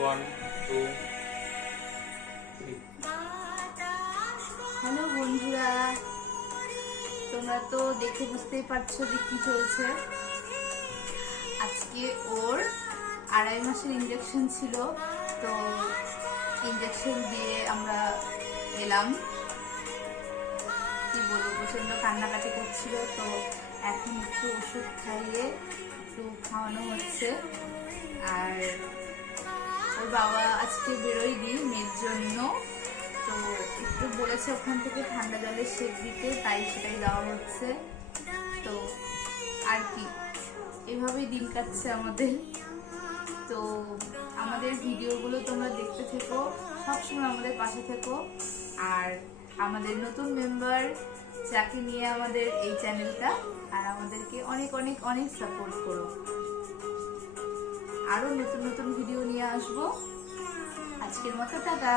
One two hello বন্ধুরা, তোমরা তো দেখে বুঝতেই পারছ যে কি চলছে। আজকে ওর আড়াই মাসের ইঞ্জেকশন ছিল, তো ইঞ্জেকশন দিয়ে আমরা এলাম। কি বলব প্রচণ্ড কান্নাকাটি করছিল, তো এখন একটু ওষুধ খাইয়ে একটু খাওয়ানো হচ্ছে। আর ওর বাবা আজকে বেরোয়নি মেয়ের জন্য। তো একটু বলেছে ওখান থেকে ঠান্ডা জলে সেক দিতে, তাই সেটাই দেওয়া হচ্ছে। তো আর কি, এভাবেই দিন কাটছে আমাদের। তো আমাদের ভিডিওগুলো তোমরা দেখতে থেকো, সবসময় আমাদের পাশে থেকো। আর আমাদের নতুন মেম্বার যাকে নিয়ে আমাদের এই চ্যানেলটা আর আমাদেরকে অনেক অনেক অনেক সাপোর্ট করো। আরও নতুন নতুন ভিডিও নিয়ে আসব। আজকের মতো টাটা।